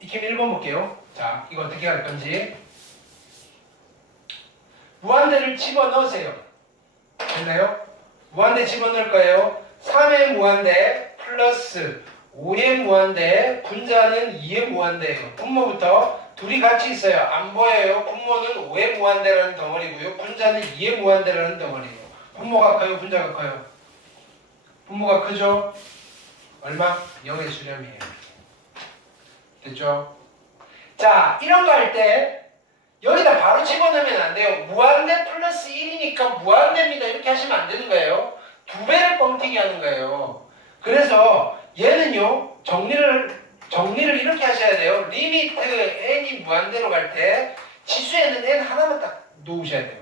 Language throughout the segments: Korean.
익힘 1번 볼게요. 자, 이거 어떻게 할 건지. 무한대를 집어넣으세요. 됐나요? 무한대 집어넣을 거예요. 3의 무한대 플러스 5의 무한대, 분자는 2의 무한대예요. 분모부터 둘이 같이 있어요. 안 보여요. 분모는 5의 무한대라는 덩어리고요. 분자는 2의 무한대라는 덩어리예요. 분모가 커요? 분자가 커요? 분모가 크죠? 얼마? 0의 수렴이에요. 됐죠? 자, 이런 거 할 때 여기다 바로 집어넣으면 안 돼요. 무한대 플러스 1이니까 무한대입니다. 이렇게 하시면 안 되는 거예요. 두 배를 뻥튀기 하는 거예요. 그래서 얘는요, 정리를 이렇게 하셔야 돼요. 리미트 n이 무한대로 갈 때 지수에는 n 하나만 딱 놓으셔야 돼요.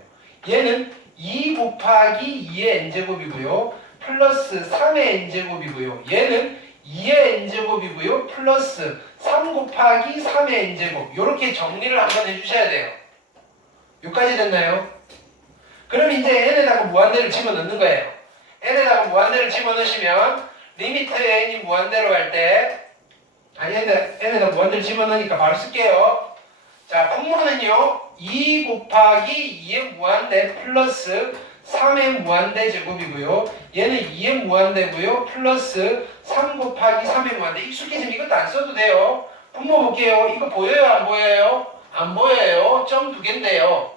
얘는 2 곱하기 2의 n제곱이고요. 플러스 3의 n제곱이고요. 얘는 2의 n제곱이고요. 플러스 3 곱하기 3의 n제곱. 이렇게 정리를 한번 해주셔야 돼요. 여기까지 됐나요? 그럼 이제 n에다가 무한대를 집어넣는 거예요. n에다가 무한대를 집어넣으시면 리미트 n이 무한대로 갈 때 n에다 무한대를 집어넣으니까 바로 쓸게요. 자, 분모는요 2 곱하기 2의 무한대 플러스 3의 무한대 제곱이고요. 얘는 2의 무한대고요. 플러스 3 곱하기 3의 무한대. 익숙해지면 이것도 안 써도 돼요. 분모 볼게요. 이거 보여요? 안 보여요? 안 보여요. 점 두 개인데요.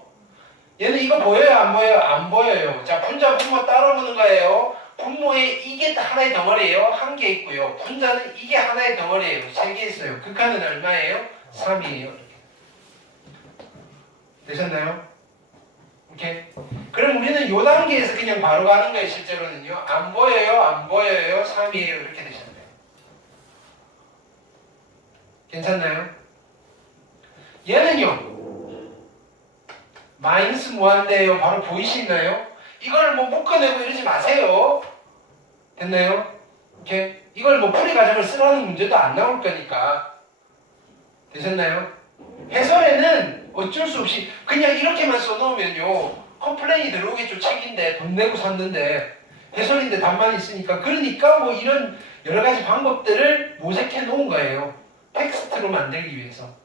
얘는 이거 보여요? 안 보여요? 안 보여요. 자, 분자 분모 따로 보는 거예요. 분모에 이게 하나의 덩어리예요. 한 개 있고요. 분자는 이게 하나의 덩어리예요. 세 개 있어요. 극한은 얼마예요? 3이에요. 되셨나요? 오케이? 그럼 우리는 요 단계에서 그냥 바로 가는 거예요. 실제로는요. 안 보여요? 안 보여요? 3이에요. 이렇게 되셨나요? 괜찮나요? 얘는요. 마이너스 무한대예요. 바로 보이시나요? 이걸 뭐 묶어내고 이러지 마세요. 됐나요? 오케이? 이걸 뭐 풀이 과정을 쓰라는 문제도 안 나올 거니까. 되셨나요? 해설에는 어쩔 수 없이 그냥 이렇게만 써놓으면요 컴플레인이 들어오겠죠. 책인데 돈 내고 샀는데 해설인데 답만 있으니까. 그러니까 뭐 이런 여러 가지 방법들을 모색해 놓은 거예요. 텍스트로 만들기 위해서.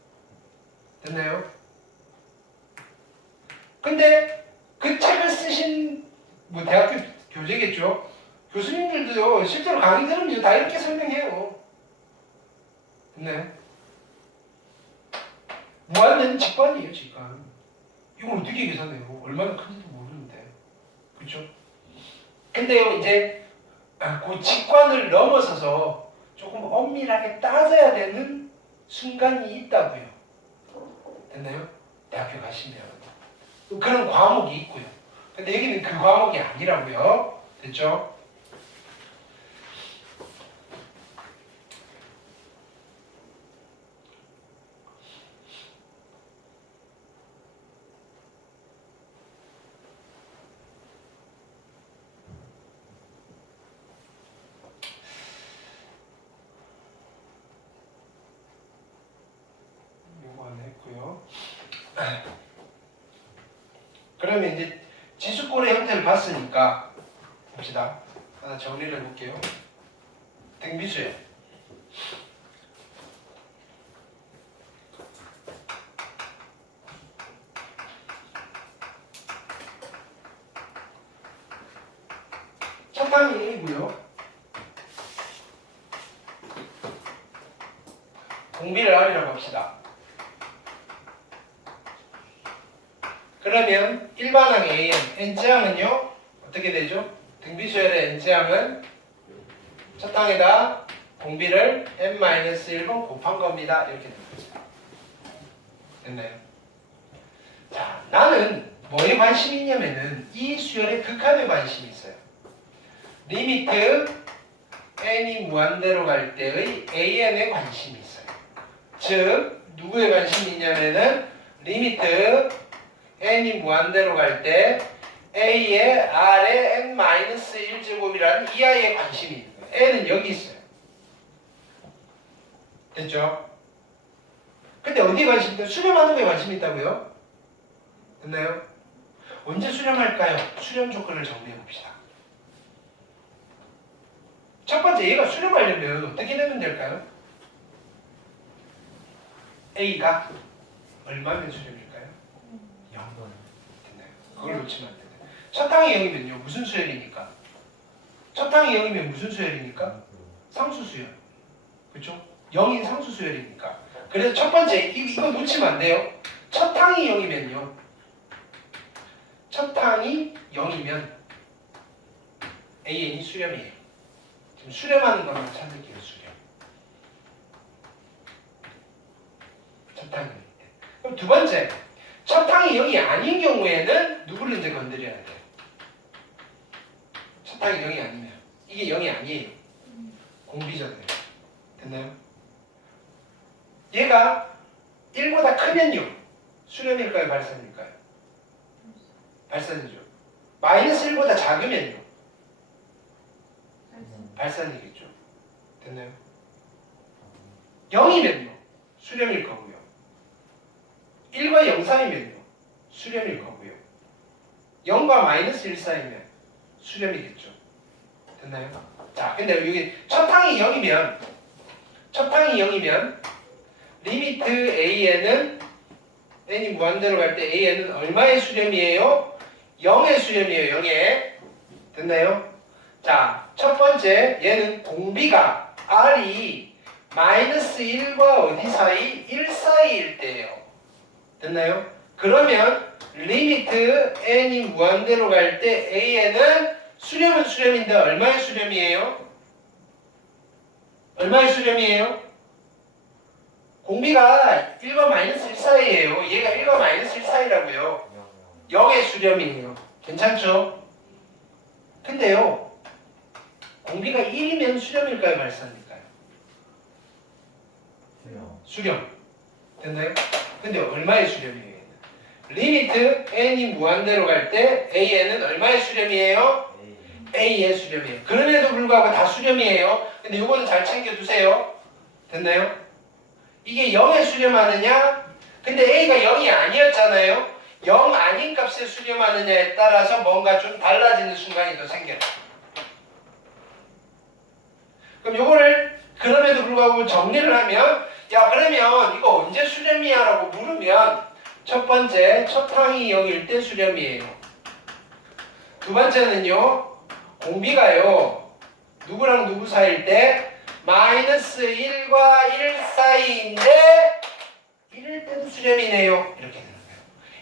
됐나요? 근데 그 책을 쓰신 뭐 대학교 교재겠죠. 교수님들도요 실제로 강의 들으면 다 이렇게 설명해요. 됐나요? 무한대는 직관이에요. 직관. 이걸 어떻게 계산해요? 얼마나 큰지도 모르는데. 그렇죠? 근데요 이제 그 직관을 넘어서서 조금 엄밀하게 따져야 되는 순간이 있다고요. 됐나요? 대학교 가시면 그런 과목이 있고요. 근데 여기는 그 과목이 아니라고요. 됐죠? 그러면 이제 지수꼴의 형태를 봤으니까 봅시다. 하나 정리를 해볼게요. 등비수예요. 첫 단위 A고요. 공비를 R이라고 합시다. 그러면 일반항 AN, N제항은요 어떻게 되죠? 등비수열의 N제항은 첫 항에다 공비를 n-1번 곱한 겁니다. 이렇게 됩니다. 됐나요? 자, 나는 뭐에 관심이 있냐면은 이 수열의 극한에 관심이 있어요. 리미트 n이 무한대로 갈 때의 AN에 관심이 있어요. 즉 누구에 관심이 있냐면은 리미트 n이 무한대로 갈 때 a의 r의 n-1제곱이라는 이 아이에 관심이 있는 거예요. n은 여기 있어요. 됐죠? 근데 어디에 관심이 있다? 수렴하는 거에 관심이 있다고요? 됐나요? 언제 수렴할까요? 수렴 조건을 정리해 봅시다. 첫 번째, 얘가 수렴하려면 어떻게 되면 될까요? A가 얼마면 수렴일까요? 0. 됐나요? 그걸 놓치면 안 돼요. 첫 항이 0이면요. 무슨 수열이니까? 첫 항이 0이면 무슨 수열이니까? 상수 수열. 그렇죠? 0인 상수 수열이니까. 그래서 첫 번째 이거 놓치면 안 돼요. 첫 항이 0이면요. 첫 항이 0이면 AN이 수렴이에요. 지금 수렴하는 것만 찾을게요. 수렴. 첫 항이 0일 때. 그럼 두 번째, 첫 항이 0이 아닌 경우에는 누구를 이제 건드려야 돼요? 첫 항이 0이 아니면. 이게 0이 아니에요. 공비잖아요. 됐나요? 얘가 1보다 크면요. 수렴일까요? 발산일까요? 발산이죠. 마이너스 1보다 작으면요. 발산이겠죠. 됐나요? 0이면요. 수렴일 거고요. 1과 0 사이면요. 수렴일 거고요. 0과 마이너스 1 사이면 수렴이겠죠. 됐나요? 자, 근데 여기 첫 항이 0이면 리미트 AN은 n이 무한대로 갈 때 AN은 얼마의 수렴이에요? 0의 수렴이에요. 0의. 됐나요? 자, 첫 번째 얘는 공비가 R이 마이너스 1과 어디 사이? 1 사이일 때예요. 됐나요? 그러면 리미트 n이 무한대로 갈 때 AN은 수렴은 수렴인데 얼마의 수렴이에요? 얼마의 수렴이에요? 공비가 1과 마이너스 1 사이예요. 얘가 1과 마이너스 1 사이라고요. 0의 수렴이에요. 괜찮죠? 근데요. 공비가 1이면 수렴일까요? 발산일까요? 수렴. 됐나요? 근데 얼마의 수렴이에요? 리미트 n이 무한대로 갈 때 AN은 얼마의 수렴이에요? A의 수렴이에요. 그럼에도 불구하고 다 수렴이에요. 근데 이거는 잘 챙겨두세요. 됐나요? 이게 0에 수렴하느냐? 근데 A가 0이 아니었잖아요. 0 아닌 값에 수렴하느냐에 따라서 뭔가 좀 달라지는 순간이 더 생겨요. 그럼 요거를 그럼에도 불구하고 정리를 하면 야 그러면 이거 언제 수렴이야? 라고 물으면 첫 번째 첫 항이 0일 때 수렴이에요. 두 번째는요. 공비가요. 누구랑 누구 사이일 때? 마이너스 1과 1 사이인데 1일 때도 수렴이네요. 이렇게 되는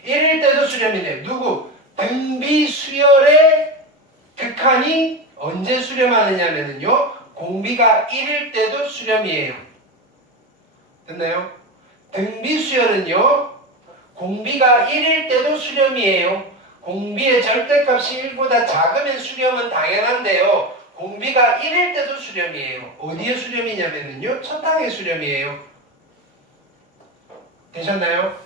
거예요. 1일 때도 수렴이네요. 누구? 등비 수열의 극한이 언제 수렴하느냐면요. 공비가 1일 때도 수렴이에요. 됐나요? 등비 수열은요. 공비가 1일 때도 수렴이에요. 공비의 절대값이 1보다 작으면 수렴은 당연한데요. 공비가 1일 때도 수렴이에요. 어디에 수렴이냐면요. 첫 항의 수렴이에요. 되셨나요?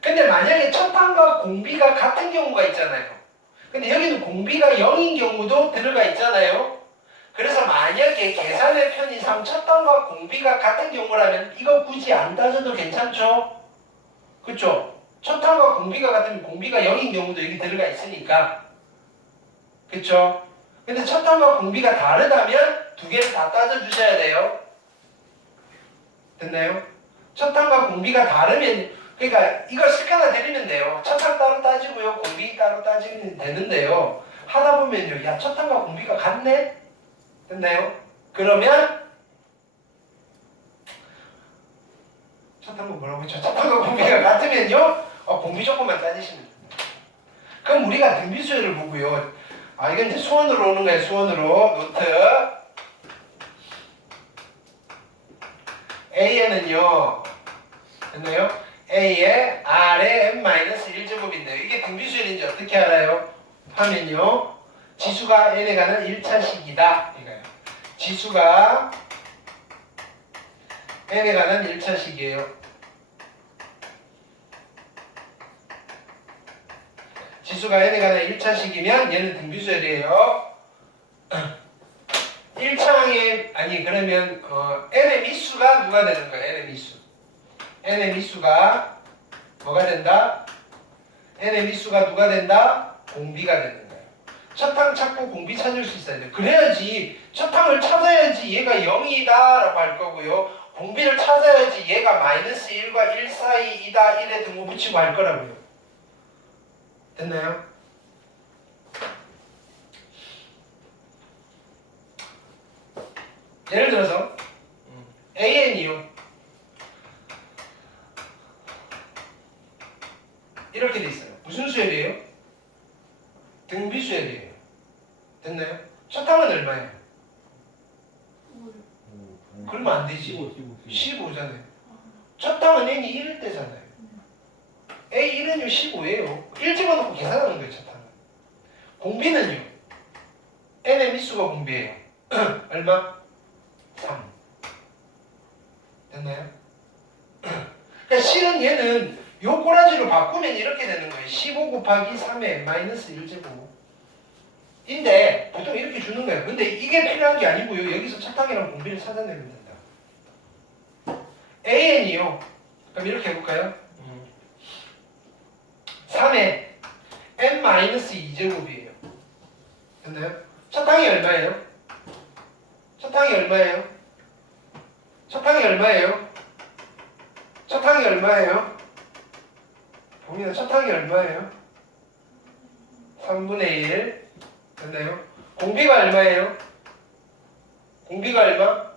근데 만약에 첫 항과 공비가 같은 경우가 있잖아요. 근데 여기는 공비가 0인 경우도 들어가 있잖아요. 그래서 만약에 계산의 편의상 첫 항과 공비가 같은 경우라면 이거 굳이 안 따져도 괜찮죠? 그쵸? 첫 항과 공비가 같으면 공비가 0인 경우도 여기 들어가 있으니까. 그쵸? 근데 첫 항과 공비가 다르다면 두 개를 다 따져주셔야 돼요. 됐나요? 첫 항과 공비가 다르면 그러니까 이걸 습관화 드리면 돼요. 첫 항 따로 따지고요. 공비 따로 따지면 되는데요. 하다 보면요. 야, 첫 항과 공비가 같네? 됐나요? 그러면 첫 항과 뭐라고 했죠? 첫 항과 공비가 같으면요. 공비 조금만 따지시면 됩니다. 그럼 우리가 등비수열을 보고요. 이건 이제 수원으로 오는 거예요. 수원으로. 노트. A에는요. 됐나요? A에 R에 n-1제곱인데요. 이게 등비수열인지 어떻게 알아요? 하면요. 지수가 n에 가는 1차식이다. 이거예요. 지수가 n에 가는 1차식이에요. 지수가 n에 가는 1차식이면 얘는 등비수열이에요. 1차항에 그러면 n의 미수가 누가 되는 거예요? n의 미수. n의 미수가 뭐가 된다? n의 미수가 누가 된다? 공비가 되는 거예요. 첫 항 찾고 공비 찾을 수 있어야 돼요. 그래야지 첫 항을 찾아야지 얘가 0이다 라고 할 거고요. 공비를 찾아야지 얘가 마이너스 1과 1 사이이다 1에 등호 붙이고 할 거라고요. 됐나요? 예를 들어서 AN이요. 이렇게 돼 있어요. 무슨 수열이에요? 등비 수열이에요. 됐나요? 첫 항은 얼마예요? 그러면 안 되지. 15잖아요. 첫 항은 n이 1일 때잖아요. A1은요 15예요. 1 집어넣고 계산하는 거예요. 첫 항은. 공비는요. n의 미수가 공비예요. 얼마? 3. 됐나요? 그러니까 실은 얘는 요 꼬라지로 바꾸면 이렇게 되는 거예요. 15 곱하기 3의 마이너스 1제곱. 인데 보통 이렇게 주는 거예요. 근데 이게 필요한 게 아니고요. 여기서 첫 항이랑 공비를 찾아내면 된다. AN이요. 그럼 이렇게 해볼까요? 3의 n-2제곱이에요. 됐나요? 첫 항이 얼마예요? 첫 항이 얼마예요? 첫 항이 얼마예요? 첫 항이 얼마예요? 봅니다. 첫 항이 얼마예요? 3분의 1. 됐나요? 공비가 얼마예요? 공비가 얼마?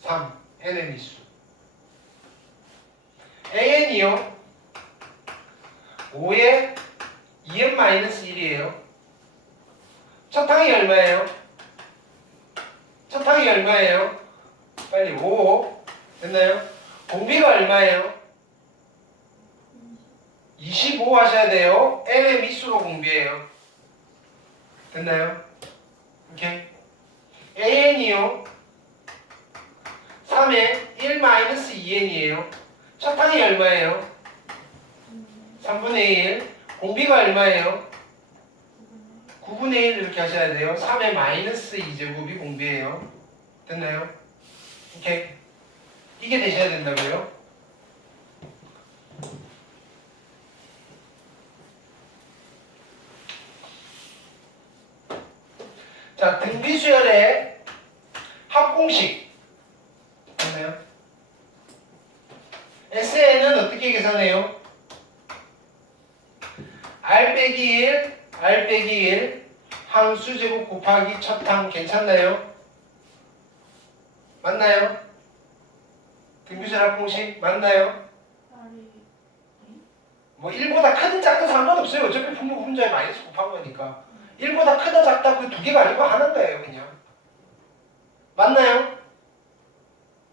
3. n의 미수. an이요. 5에 2n-1이에요. 첫 항이 얼마예요? 첫 항이 얼마예요? 빨리 5. 됐나요? 공비가 얼마예요? 25 하셔야 돼요. n의 미수로 공비해요. 됐나요? 오케이. an이요. 3에 1-2n이에요. 첫 항이 얼마예요? 3분의 1. 공비가 얼마예요? 9분의 1 이렇게 하셔야 돼요. 3의 마이너스 2제곱이 공비예요. 됐나요? 오케이. 이게 되셔야 된다고요. 자, 등비수열의 합공식. 됐나요? SN은 어떻게 계산해요? R 빼기 1, R 빼기 1, 항수제곱 곱하기 첫 항 괜찮나요? 맞나요? 등비수열 합공식 맞나요? 뭐 1보다 크든 작든 상관없어요. 어차피 분모 분자에 마이너스 곱한 거니까. 1보다 크다 작다 그 두 개가 아니고 하는 거예요. 그냥. 맞나요?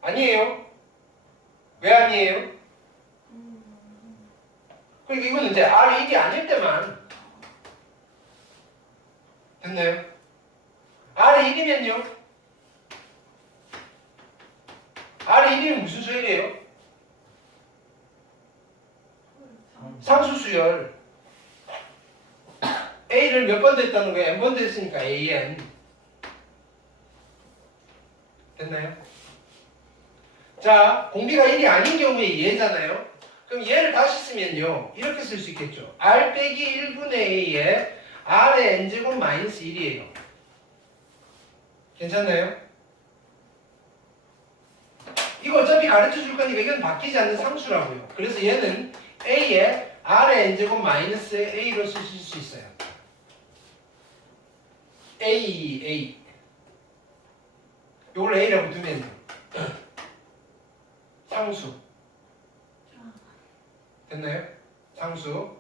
아니에요? 왜 아니에요? 그러니까 이거는 이제 R1이 아닐 때만. 됐나요? R1이면요? R1이면 무슨 수열이에요? 상수수열. A를 몇 번 됐다는 거예요? N번 됐으니까 AN. 됐나요? 자, 공비가 1이 아닌 경우에 얘잖아요. 그럼 얘를 다시 쓰면요. 이렇게 쓸 수 있겠죠. R 빼기 1분의 A에 R의 N제곱 마이너스 1이에요. 괜찮나요? 이거 어차피 가르쳐 줄 거니까 이건 바뀌지 않는 상수라고요. 그래서 얘는 A에 R의 N제곱 마이너스 A로 쓰실 수 있어요. A. 요걸 A라고 두면 상수. 됐나요? 상수.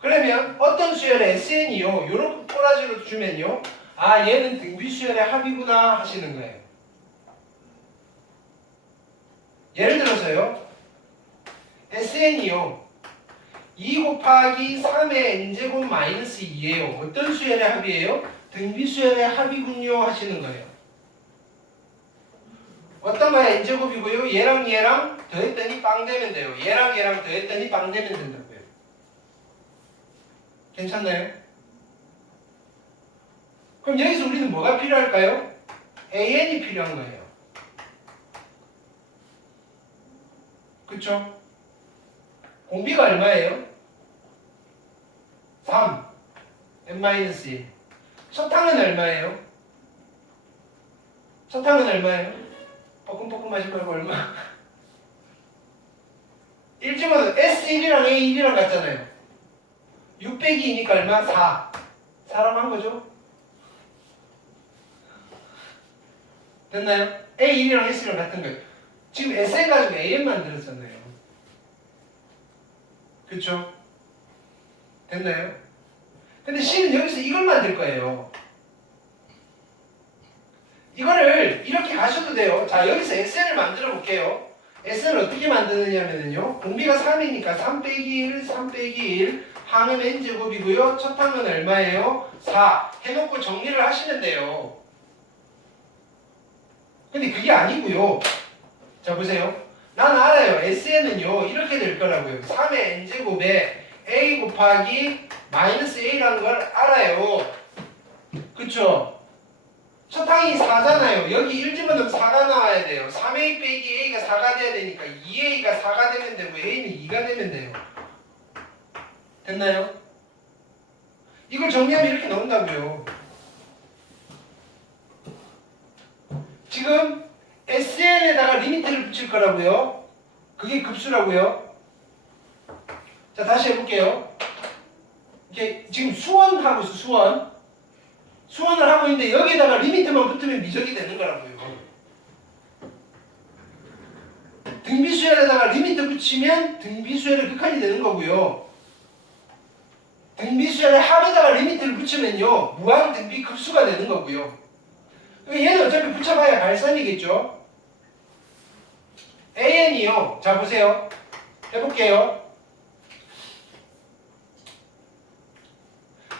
그러면 어떤 수열의 SN이요. 요런 꼬라지로 주면요. 아, 얘는 등비수열의 합이구나 하시는 거예요. 예를 들어서요. SN이요. 2 곱하기 3의 n제곱 마이너스 2예요. 어떤 수열의 합이에요? 등비수열의 합이군요 하시는 거예요. 어떤 거야? n제곱이고요. 얘랑 더했더니 빵 되면 돼요. 얘랑 더했더니 빵 되면 된다고요. 괜찮나요? 그럼 여기서 우리는 뭐가 필요할까요? AN이 필요한 거예요. 그쵸? 공비가 얼마예요? 3 n-1. 첫 항은 얼마예요? 첫 항은 얼마예요? 뻐끔뻐끔 하지 말고 얼마? 1집어넣어. S1이랑 A1이랑 같잖아요. 6 빼기 2니까 얼마? 4. 4랑 한 거죠? 됐나요? A1이랑 S1이랑 같은 거예요. 지금 SN 가지고 AN 만들었잖아요. 그쵸? 됐나요? 근데 C는 여기서 이걸 만들 거예요. 이거를 이렇게 가셔도 돼요. 자, 여기서 SN을 만들어 볼게요. SN을 어떻게 만드느냐면요. 공비가 3이니까 3 빼기 1, 3 빼기 1. 항은 n제곱이고요. 첫 항은 얼마예요? 4. 해놓고 정리를 하시면 돼요. 근데 그게 아니고요. 자, 보세요. 난 알아요. SN은요. 이렇게 될 거라고요. 3의 n제곱에 a 곱하기 마이너스 a라는 걸 알아요. 그쵸? 첫 항이 4잖아요. 여기 1 집어넣으면 4가 나와야 돼요. 3a 빼기 a가 4가 돼야 되니까 2a가 4가 되면 되고 a는 2가 되면 돼요. 됐나요? 이걸 정리하면 이렇게 나온다고요. 지금 SN에다가 리미트를 붙일 거라고요. 그게 급수라고요. 자, 다시 해볼게요. 이렇게 지금 수원하고 있어, 수원. 수원을 하고 있는데 여기에다가 리미트만 붙으면 미적이 되는 거라고요. 등비수열에다가 리미트 붙이면 등비수열의 극한이 되는 거고요. 등비수열의 합에다가 리미트를 붙이면요. 무한 등비 급수가 되는 거고요. 얘는 어차피 붙여봐야 발산이겠죠. AN이요. 자, 보세요. 해볼게요.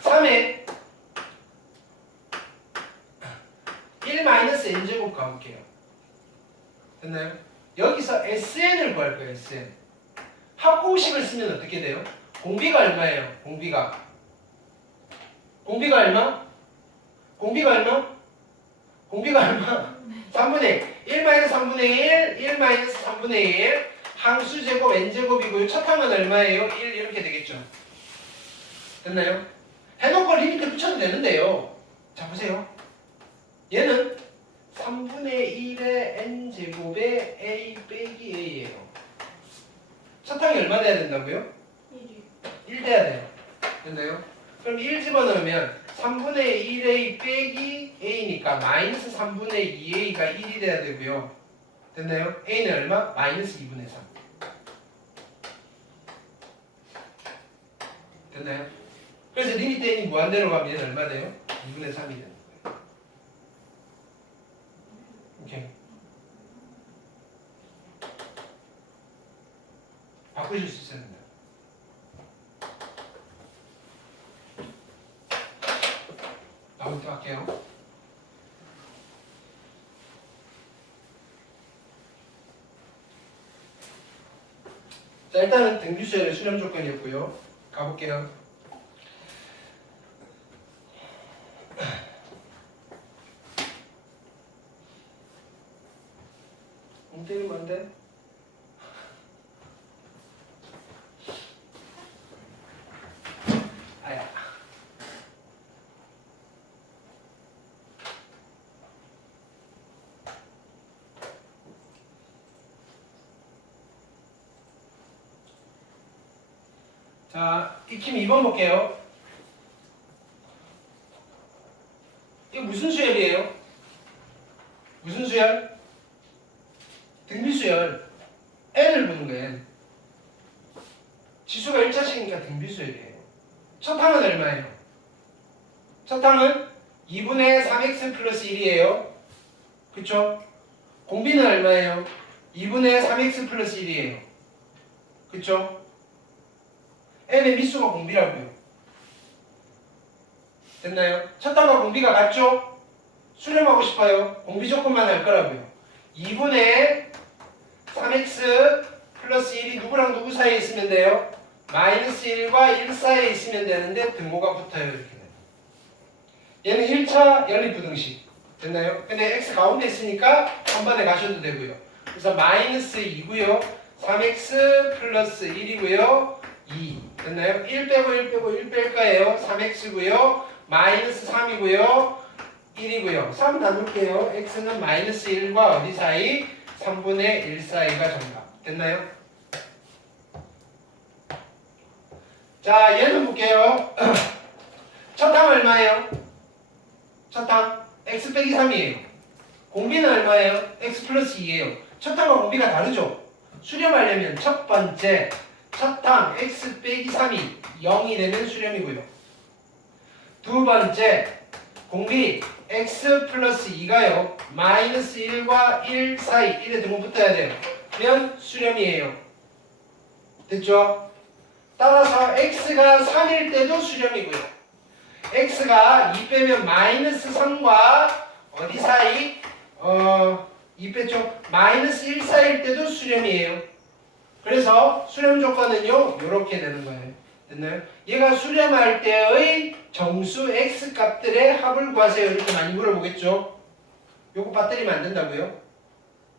3에 1-n제곱 가볼게요. 됐나요? 여기서 SN을 구할 거예요. SN. 합공식을 쓰면 어떻게 돼요? 공비가 얼마예요? 공비가 얼마? 공비가 얼마? 3분의 1. 1-3분의 1, 1-3분의 1. 항수제곱 n제곱이고요. 첫 항은 얼마예요? 1 이렇게 되겠죠. 됐나요? 해놓고 리미트 붙여도 되는데요. 자, 보세요. 얘는 3분의 1의 n제곱의 a 빼기 a예요. 첫 항이 얼마 돼야 된다고요? 1 돼야 돼요. 됐나요? 그럼 1 집어넣으면 3분의 1a 빼기 a니까 마이너스 3분의 2a가 1이 돼야 되고요. 됐나요? a는 얼마? 마이너스 2분의 3. 됐나요? 그래서 리미트 n이 무한대로 가면 얘는 얼마 돼요? 2분의 3이 되는 거예요. 오케이. 바꾸실 수 있어야 된다. 다음부터 할게요. 자, 일단은 등비수열의 수렴 조건이었고요. 가볼게요. 때리면 안 돼? 아야. 자, 익힘 2번 볼게요. 이거 무슨 수열이에요? 무슨 수열? 등비수열. n을 보는 거예요. 지수가 1차식이니까 등비수열이에요. 첫 항은 얼마예요? 첫 항은 2분의 3x 플러스 1이에요. 그쵸? 공비는 얼마예요? 2분의 3x 플러스 1이에요. 그쵸? n의 미수가 공비라고요. 됐나요? 첫 항과 공비가 같죠? 수렴하고 싶어요. 공비 조건만 할 거라고요. 2분의 3x 플러스 1이 누구랑 누구 사이에 있으면 돼요? 마이너스 1과 1 사이에 있으면 되는데 등호가 붙어요. 이렇게. 얘는 1차 연립부등식. 됐나요? 근데 x 가운데 있으니까 한 번에 가셔도 되고요. 그래서 마이너스 2고요. 3x 플러스 1이고요. 2. 됐나요? 1 빼고 1 빼고 1 뺄 거예요. 3x고요. 마이너스 3이고요. 1이고요. 3 나눌게요. x는 마이너스 1과 어디 사이? 3분의 1 사이가 정답. 됐나요? 자, 얘는 볼게요. 첫 항 얼마예요? 첫 항 x 빼기 3이에요. 공비는 얼마예요? x 플러스 2예요. 첫 항과 공비가 다르죠? 수렴하려면 첫 번째 첫 항 x 빼기 3이 0이 되면 수렴이고요. 두 번째 공비 x 플러스 2가요. 마이너스 1과 1 사이 1에 등호 붙어야 돼요. 그러면 수렴이에요. 됐죠? 따라서 x가 3일 때도 수렴이고요. x가 2 빼면 마이너스 3과 어디 사이? 2 뺐죠? 마이너스 1 사이일 때도 수렴이에요. 그래서 수렴 조건은요 이렇게 되는 거예요. 됐나요? 얘가 수렴할 때의 정수 x 값들의 합을 구하세요. 이렇게 많이 물어보겠죠? 요거 빠뜨리면 안 된다고요?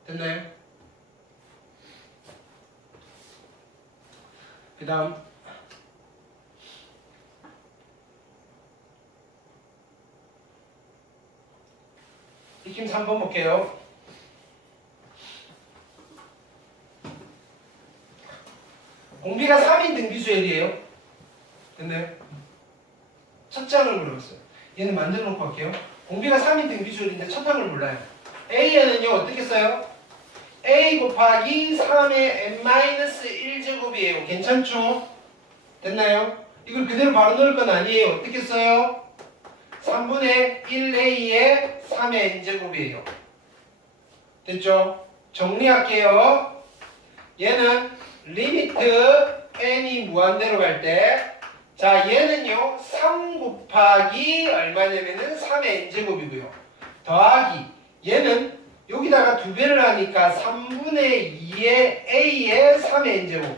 됐나요? 그 다음 익힘 3번 볼게요. 공비가 3인 등비수열이에요. 됐나요? 첫 장을 물어봤어요. 얘는 만들어 놓고 할게요. 공비가 3인 등비수열인데 첫 항을 몰라요. A에는요 어떻게 써요? A 곱하기 3의 n-1제곱이에요. 괜찮죠? 됐나요? 이걸 그대로 바로 넣을 건 아니에요. 어떻게 써요? 3분의 1A의 3의 n제곱이에요. 됐죠? 정리할게요. 얘는 리미트 n이 무한대로 갈 때 자 얘는요 3 곱하기 얼마냐면은 3의 n제곱이고요. 더하기 얘는 여기다가 2배를 하니까 3분의 2의 a의 3의 n제곱.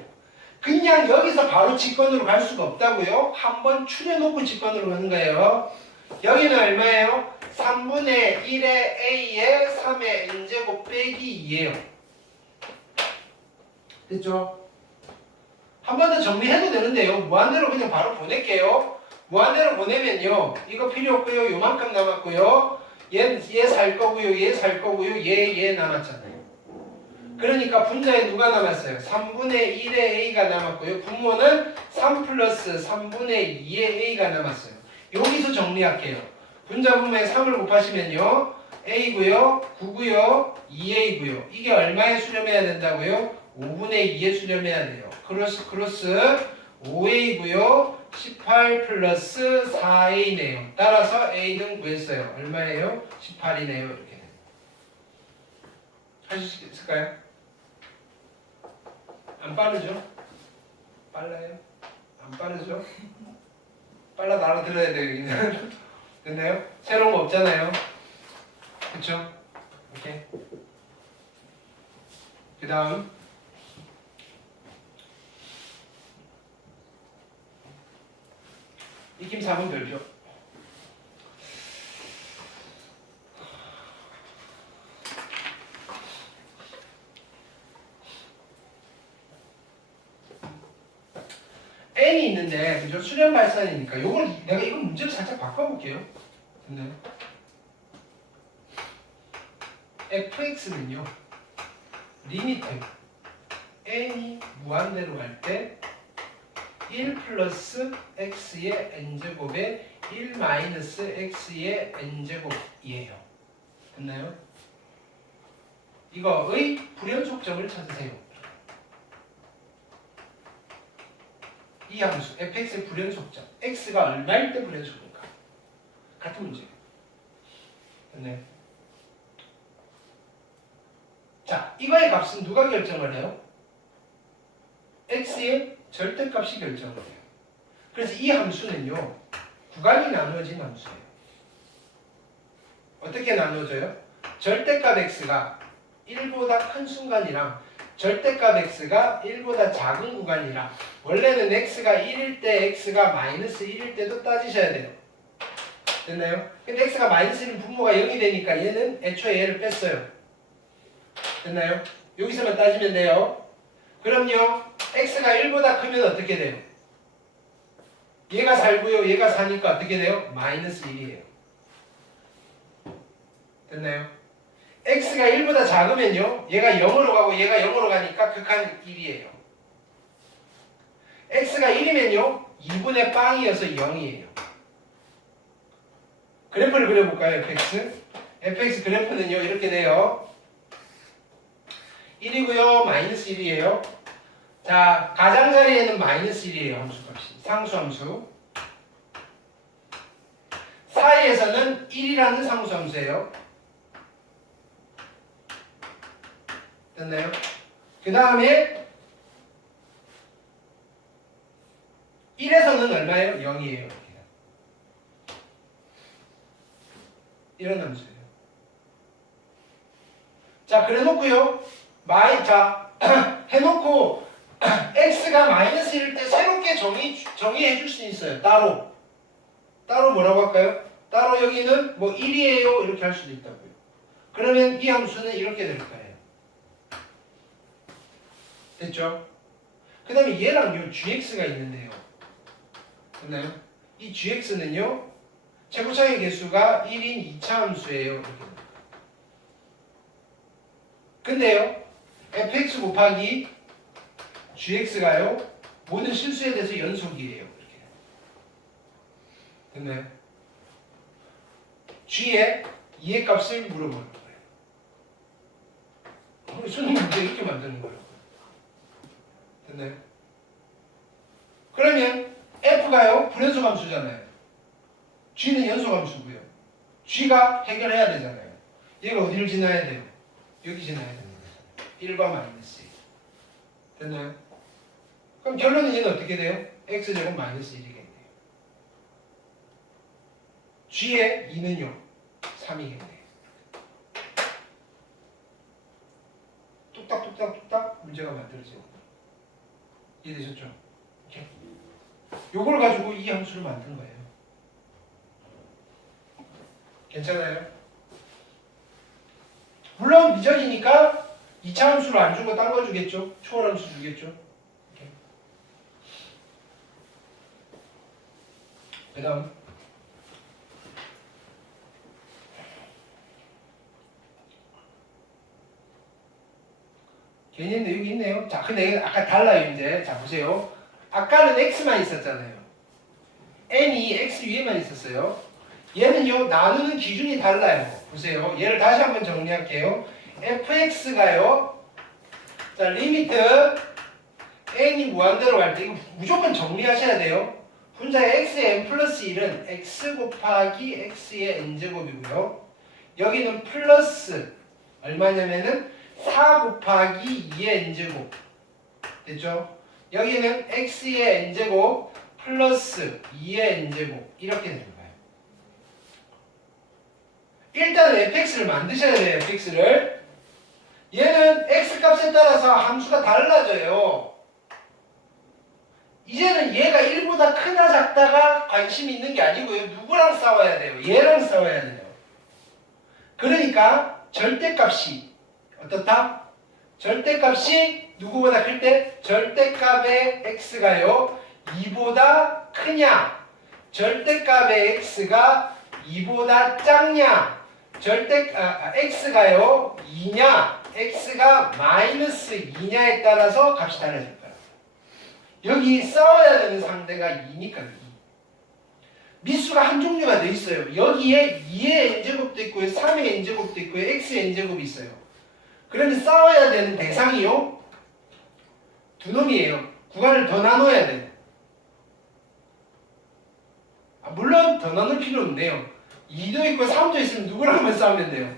그냥 여기서 바로 직권으로 갈 수가 없다고요. 한번 추려놓고 직권으로 가는 거예요. 여기는 얼마예요? 3분의 1의 a의 3의 n제곱 빼기 2예요. 됐죠? 한 번 더 정리해도 되는데요. 무한대로 그냥 바로 보낼게요. 무한대로 보내면요. 이거 필요 없고요. 요만큼 남았고요. 얘 살 거고요. 얘 살 거고요. 얘 남았잖아요. 그러니까 분자에 누가 남았어요? 3분의 1의 a가 남았고요. 분모는 3 플러스 3분의 2의 a가 남았어요. 여기서 정리할게요. 분자 분모에 3을 곱하시면요. a고요. 9고요. 2a고요. 이게 얼마에 수렴해야 된다고요? 5분의 2에 수렴해야 돼요. 크로스 5a고요. 18 플러스 4a네요. 따라서 a는 구했어요. 얼마예요? 18이네요. 이렇게. 하실 수 있을까요? 안 빠르죠? 빨라요? 안 빠르죠? 빨라도 알아들어야 돼요. 여기는. 됐나요? 새로운 거 없잖아요. 그쵸? 오케이. 그 다음 익힘 4번 별표. n이 있는데 그죠? 수렴 발산이니까 요걸 내가 이거 문제를 살짝 바꿔볼게요. 됐나요? fx는요 리미트 n이 무한대로 갈 때 1 플러스 x의 n제곱에 1 마이너스 x의 n제곱이에요. 됐나요? 이거의 불연속점을 찾으세요. 이 함수 fx의 불연속점 x가 얼마일 때 불연속인가? 같은 문제예요. 됐나요? 자, 이거의 값은 누가 결정을 해요? x의 절대값이 결정을 해요. 그래서 이 함수는요 구간이 나누어진 함수예요. 어떻게 나누어져요? 절대값 x가 1보다 큰 순간이랑 절대값 x가 1보다 작은 구간이랑 원래는 x가 1일 때 x가 마이너스 1일 때도 따지셔야 돼요. 됐나요? 근데 x가 마이너스 1은 분모가 0이 되니까 얘는 애초에 얘를 뺐어요. 됐나요? 여기서만 따지면 돼요. 그럼요 x가 1보다 크면 어떻게 돼요? 얘가 살고요 얘가 사니까 어떻게 돼요? 마이너스 1이에요. 됐나요? x가 1보다 작으면요. 얘가 0으로 가고 얘가 0으로 가니까 극한 1이에요. x가 1이면요. 2분의 빵이어서 0이에요. 그래프를 그려볼까요? fx. fx 그래프는요. 이렇게 돼요. 1이고요. 마이너스 1이에요. 자, 가장자리에는 마이너스 1이에요. 함수값이. 상수함수. 사이에서는 1이라는 상수함수예요. 됐나요? 그 다음에 1에서는 얼마예요? 0이에요. 이런 함수예요. 자, 그래 놓고요. 자, 해놓고 x가 마이너스 1일 때 새롭게 정의해 줄 수 있어요. 따로 뭐라고 할까요? 따로 여기는 뭐 1이에요. 이렇게 할 수도 있다고요. 그러면 이 함수는 이렇게 될 거예요. 됐죠? 그 다음에 얘랑 요 gx가 있는데요. 됐나요? 이 gx는요. 최고차의 개수가 1인 2차 함수예요. 이렇게. 근데요. fx 곱하기 gx가요. 모든 실수에 대해서 연속이에요. 이렇게. 됐나요? g의 2의 값을 물어보는 거예요. 수능 문제 이렇게 만드는 거예요. 됐나요? 그러면 f가요. 불연속 함수잖아요. g는 연속 함수고요. g가 해결해야 되잖아요. 얘가 어디를 지나야 돼요? 여기 지나야 되는 거예요. 1과 마이너스 1. 됐나요? 그럼 결론은 얘는 어떻게 돼요? x제곱 마이너스 1이겠네요. g의 2는요? 3이겠네요. 뚝딱뚝딱뚝딱 문제가 만들어지고. 이해되셨죠? 이렇게. 요걸 가지고 이 함수를 만든 거예요. 괜찮아요? 물론 미적이니까 2차 함수를 안 주고 딴 거 주겠죠? 초월함수 주겠죠? 그 다음 개념도 여기 있네요. 자, 근데 아까 달라요. 이제 자 보세요. 아까는 x만 있었잖아요. n이 x 위에만 있었어요. 얘는요 나누는 기준이 달라요. 보세요. 얘를 다시 한번 정리할게요. fx가요. 자 리미트 n이 무한대로 갈 때 이거 무조건 정리하셔야 돼요. 분자의 x의 n 플러스 1은 x 곱하기 x의 n제곱이고요. 여기는 플러스 얼마냐면은 4 곱하기 2의 n제곱 됐죠? 여기는 x의 n제곱 플러스 2의 n제곱 이렇게 되는 거예요. 일단 fx를 만드셔야 돼요. fx를. 얘는 x값에 따라서 함수가 달라져요. 이제는 얘가 1보다 크다 작다가 관심이 있는 게 아니고요. 누구랑 싸워야 돼요? 얘랑 싸워야 돼요. 그러니까 절대값이 어떻다? 절대값이 누구보다 클 때 절대값의 x가요 2보다 크냐 절대값의 x가 2보다 작냐 x가요 2냐 x가 마이너스 2냐에 따라서 값이 달라질 거예요. 여기 싸워야 되는 상대가 2니까 2. 미수가 한 종류가 돼 있어요. 여기에 2의 n제곱도 있고요 3의 n제곱도 있고요 x의 n제곱이 있어요. 그러면 싸워야 되는 대상이요 두 놈이에요. 구간을 더 나눠야 돼요. 물론 더 나눌 필요는 없네요. 2도 있고 3도 있으면 누구랑만 싸우면 돼요?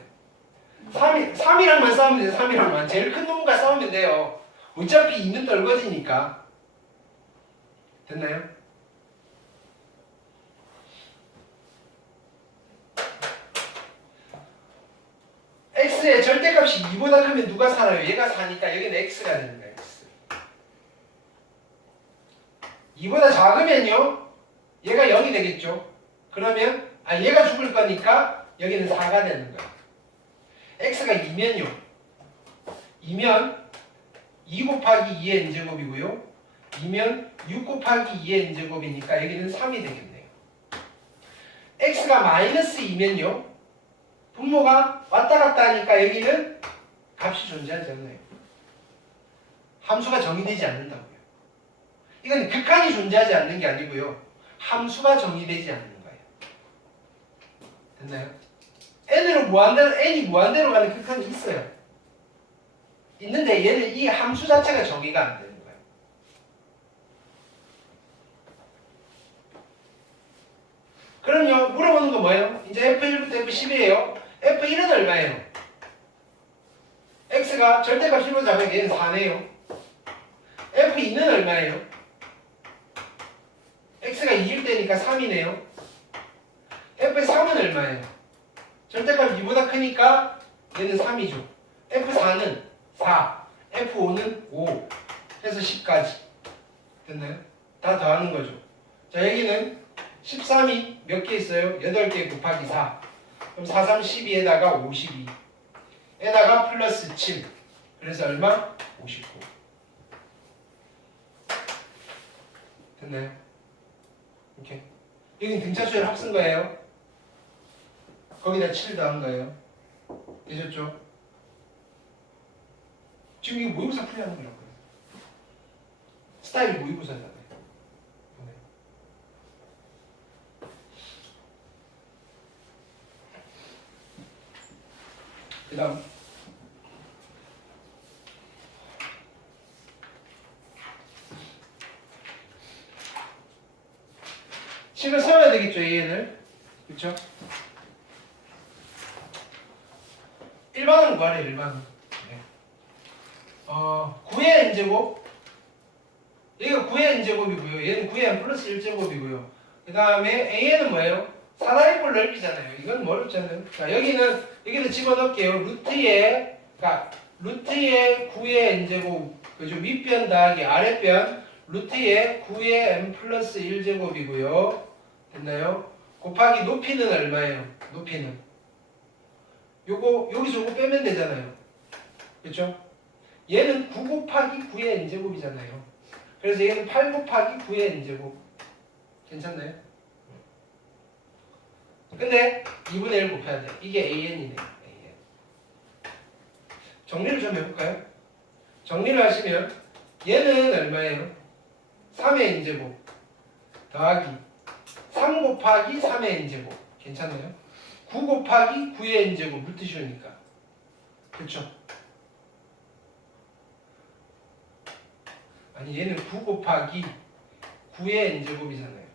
3이랑만 싸우면 돼요. 3이랑만. 제일 큰 놈과 싸우면 돼요. 어차피 2는 떨궈지니까. 됐나요? x의 절대값이 2보다 크면 누가 살아요? 얘가 사니까 여기는 x가 되는 거예요. x. 2보다 작으면요. 얘가 0이 되겠죠. 그러면 얘가 죽을 거니까 여기는 4가 되는 거예요. x가 2면요. 2면 2 곱하기 2의 n제곱이고요. 2면 6 곱하기 2의 n제곱이니까 여기는 3이 되겠네요. x가 마이너스 2면요. 분모가 왔다 갔다 하니까 여기는 값이 존재하지 않나요? 함수가 정의되지 않는다고요. 이건 극한이 존재하지 않는 게 아니고요. 함수가 정의되지 않는 거예요. 됐나요? n으로 무한대로, n이 무한대로 가는 극한이 있어요. 있는데 얘는 이 함수 자체가 정의가 안 되는 거예요. 그럼요, 물어보는 거 뭐예요? 이제 F1부터 F10이에요. F1은 얼마예요? X가 절대값 10으로 잡으면 얘는 4네요. F2는 얼마예요? X가 2일 때니까 3이네요. F3은 얼마예요? 절대값 2보다 크니까 얘는 3이죠. F4는 4, F5는 5 해서 10까지 됐나요? 다 더하는 거죠. 자, 여기는 13이 몇 개 있어요? 8개 곱하기 4. 그럼 4, 3, 12에다가 52 에다가 플러스 7. 그래서 얼마? 59. 됐나요? 이렇게. 여긴 등차수열 합쓴 거예요. 거기다 7 더한 거예요. 되셨죠? 지금 이거 모의고사 풀이하는 거라고요. 스타일이 모의고사잖아요. 그 다음 식을 써야 되겠죠, AN을. 그쵸? 1반은 구하래, 1반은. 네. 9의 n제곱. 여기가 9의 n제곱이고요. 얘는 9의 n 플러스 1제곱이고요. 그 다음에 AN은 뭐예요? 사다리꼴 넓이잖아요. 이건 어렵잖아요. 자, 여기는 집어넣을게요. 루트에, 그러니까 루트에 9의 n제곱, 그죠? 윗변 더하기 아랫변, 루트에 9의 n 플러스 1제곱이고요. 됐나요? 곱하기 높이는 얼마예요? 높이는. 여기서 요거 빼면 되잖아요. 그쵸? 얘는 9 곱하기 9의 n제곱이잖아요. 그래서 얘는 8 곱하기 9의 n제곱. 괜찮나요? 근데 2분의 1 곱해야 돼. 이게 AN이네요. AN. 정리를 좀 해볼까요? 정리를 하시면 얘는 얼마예요? 3의 n제곱 더하기 3 곱하기 3의 n제곱. 괜찮나요? 9 곱하기 9의 n제곱. 루트 씌우니까. 그쵸? 아니 얘는 9 곱하기 9의 n제곱이잖아요.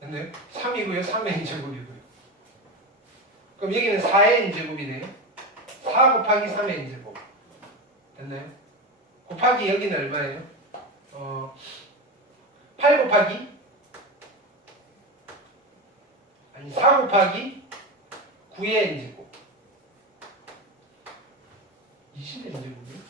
됐나요? 3이고요. 3의 n제곱이고요. 그럼 여기는 4의 n제곱이네요. 4 곱하기 3의 n제곱. 됐나요? 곱하기 여기는 얼마예요? 8 곱하기 아니 4 곱하기 9의 n제곱. 20의 n제곱이요?